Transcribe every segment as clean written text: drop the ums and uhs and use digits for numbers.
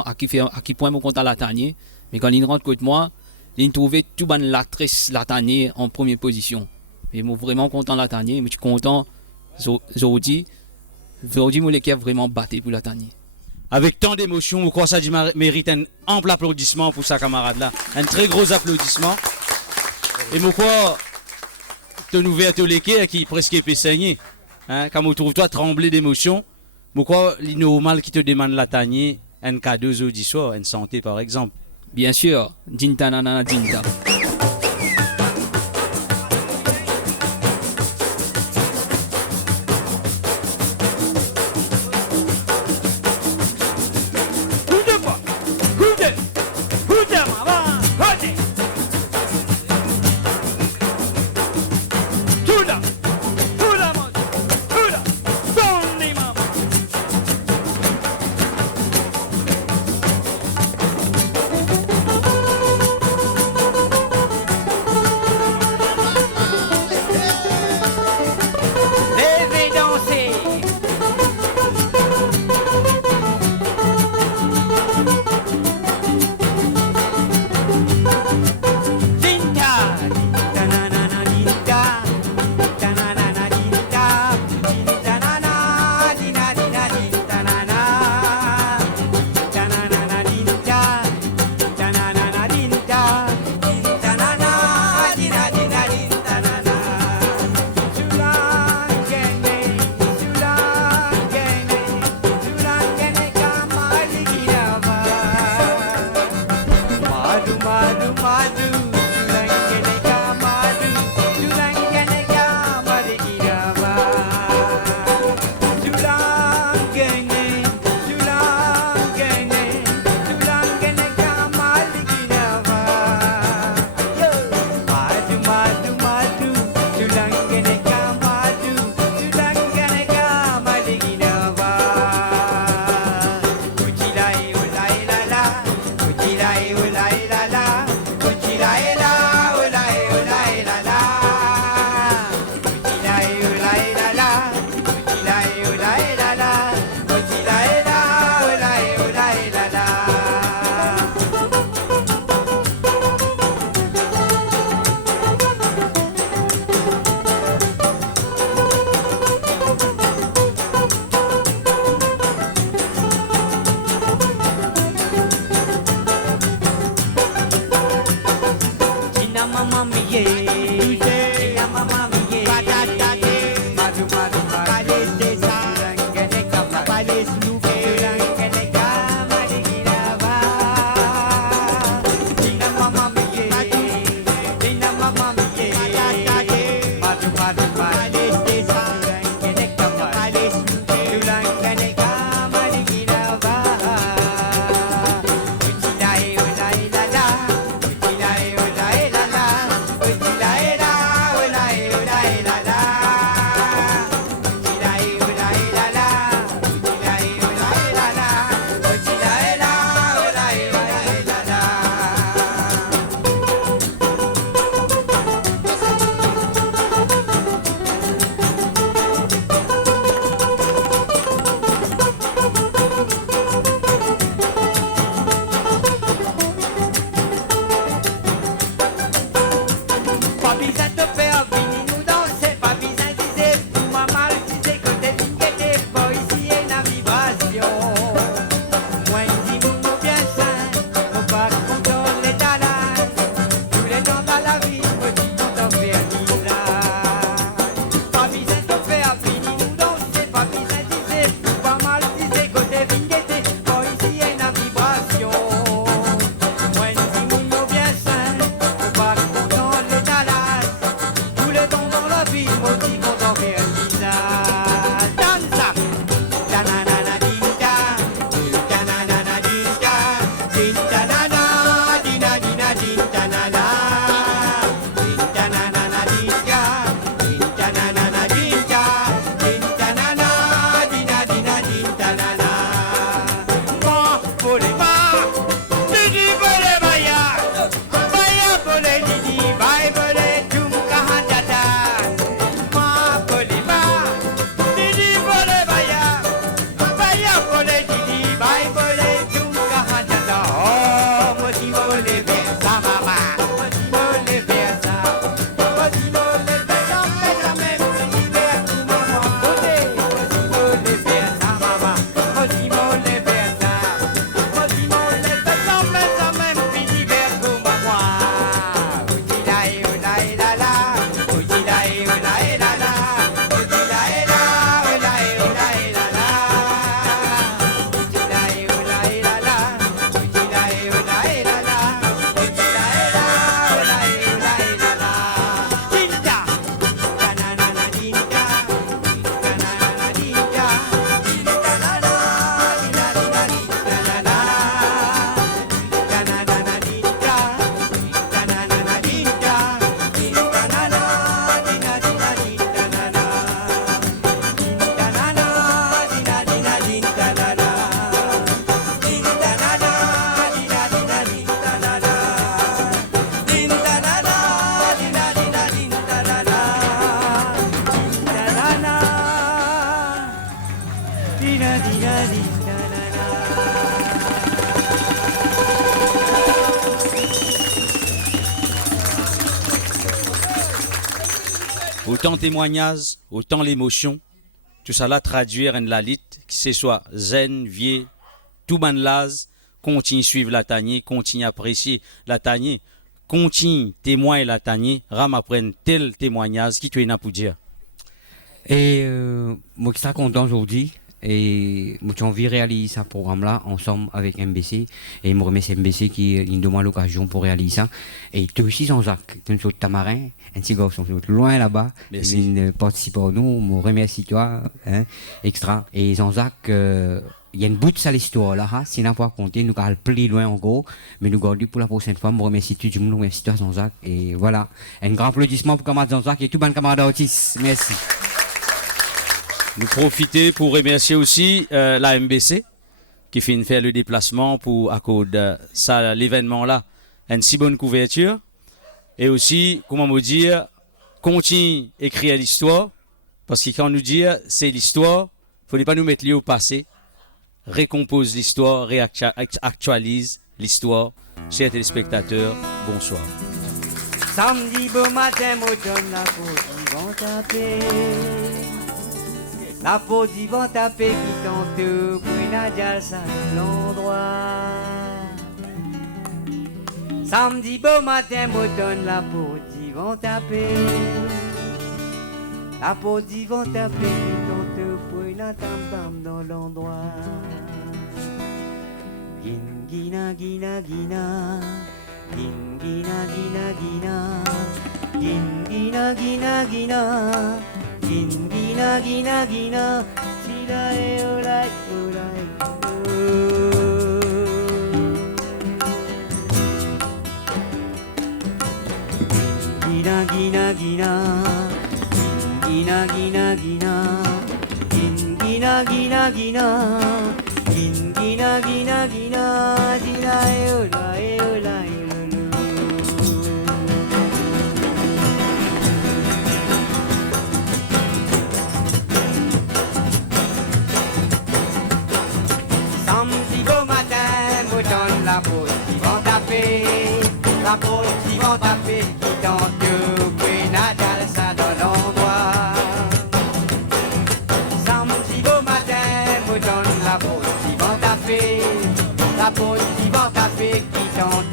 à qui point mon compte à la tanier, mais quand il rentre côté moi, il trouvait tout ban l'actrice la tanier en première position. Et moi vraiment content la tanier, mais je suis content aujourd'hui moi l'équipe vraiment batté pour la tanier. Avec tant d'émotion, je crois que ça mérite un ample applaudissement pour sa camarade là. Un très gros applaudissement. Et je crois que tu ouvert l'équipe qui presque peut saigner. Hein, quand on trouve toi trembler d'émotion, je crois que c'est normal qui te demande la tanier un cadeau aujourd'hui soir, une santé par exemple. Bien sûr, dinta nanana dinta. autant témoignage, autant l'émotion. Tout ça là traduire en la lit, que ce soit zen, vieux, tout ban laz, continue suivre la tanier, continue apprécier la tanier, continue témoigner la tanier, ram apprendre tel témoignage qui tu es là pour dire. Et moi, je suis très content aujourd'hui. Et moi, j'ai envie de réaliser ce programme-là ensemble avec MBC. Et je me remercie MBC qui nous donne l'occasion pour réaliser ça. Et tu aussi, Jean-Jacques, tu es un tamarin, un petit garçon loin là-bas. Merci. Il participe à nous. Je me remercie toi, hein, extra. Et Jean-Jacques, il y a une bout de ça l'histoire là. Hein, si on n'a pas compté, nous allons plus loin en gros. Mais nous gardons pour la prochaine fois. Je me remercie tout le monde, je me remercie toi, Jean-Jacques. Et voilà. Un grand applaudissement pour camarade Jean-Jacques et tout bon camarade Otis. Merci. Nous profiter pour remercier aussi la MBC qui fait faire le déplacement pour accorder ça l'événement là une si bonne couverture et aussi comment me dire continue écrire l'histoire parce que quand nous dit c'est l'histoire faut pas nous mettre lié au passé récompose l'histoire réactualise l'histoire chers téléspectateurs bonsoir. Samedi beau matin, m'automne, la peau qui vont taper. La peau qui vont taper qui tente pour une adial, ça l'endroit. Samedi beau matin, m'automne, la peau qui vont taper. La peau qui vont taper qui tente pour une tam-tam dans l'endroit. Gina, gina, gina. Gin gina gina gina, gin gina gina gina, gin gina gina gina, silai olai olai gina gina gina, gina gina gina, gin gina gina gina, gin gina gina gina, silai olai olai. La peau qui vont taper, la peau qui vont taper, qui tente que Nadal ça dans l'endroit. Samedi beau matin, me donne la peau qui vont taper, la peau qui vont taper, qui tente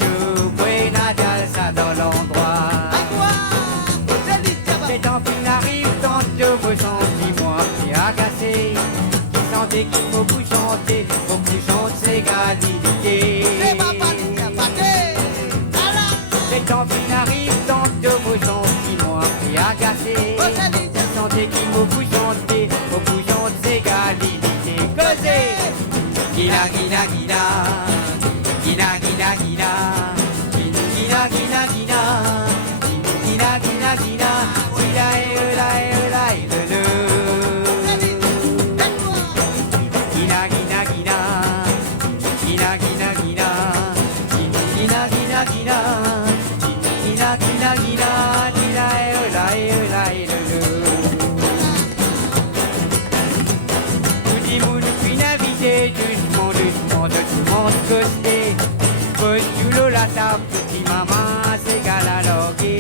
que Nadal ça dans l'endroit. C'est en fin arrive, tente de me sentir moi qui agacé, qui sentait qu'il faut plus chanter, faut plus chanter égalité. C'est en fin arrive, tente de me sentir moi qui agacé, qui sentait qu'il faut plus chanter, faut plus chanter égalité. Causez, gina gina gina, gina gina gina, gina gina gina, gina gina gina, gina le le. Gina gina gina, gina gina gina, gina gina gina, gina gina gina, le le. Tout dit moun puis naviguer doucement, doucement de tout le monde côté. Pose sous l'eau la table, petit maman, c'est galalogué.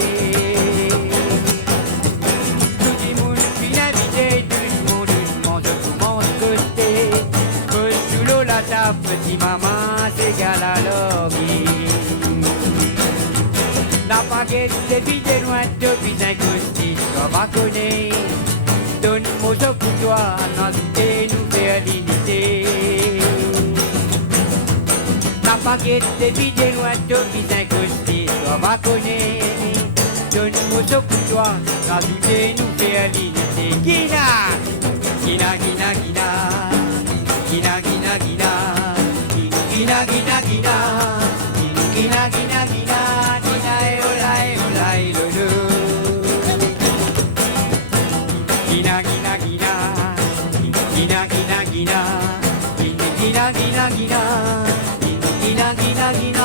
Tout dit moun puis naviguer doucement, doucement de tout le monde côté. Pose sous l'eau la table, petit maman, c'est galalogué. La baguette depuis de loin, depuis un costi, tu vas connaître. Donne-moi ce pour toi, n'en doutez, nous faire l'unité. La baguette depuis de loin, depuis un costi, tu vas connaître. Donne-moi ce pour toi, n'en doutez, nous faire l'unité. Gina, gina, gina, gina, gina, gina, gina, gina, gina, gina, gina, gina, gina. Gina gina gina, gina gina gina, gina gina gina, gina gina gina.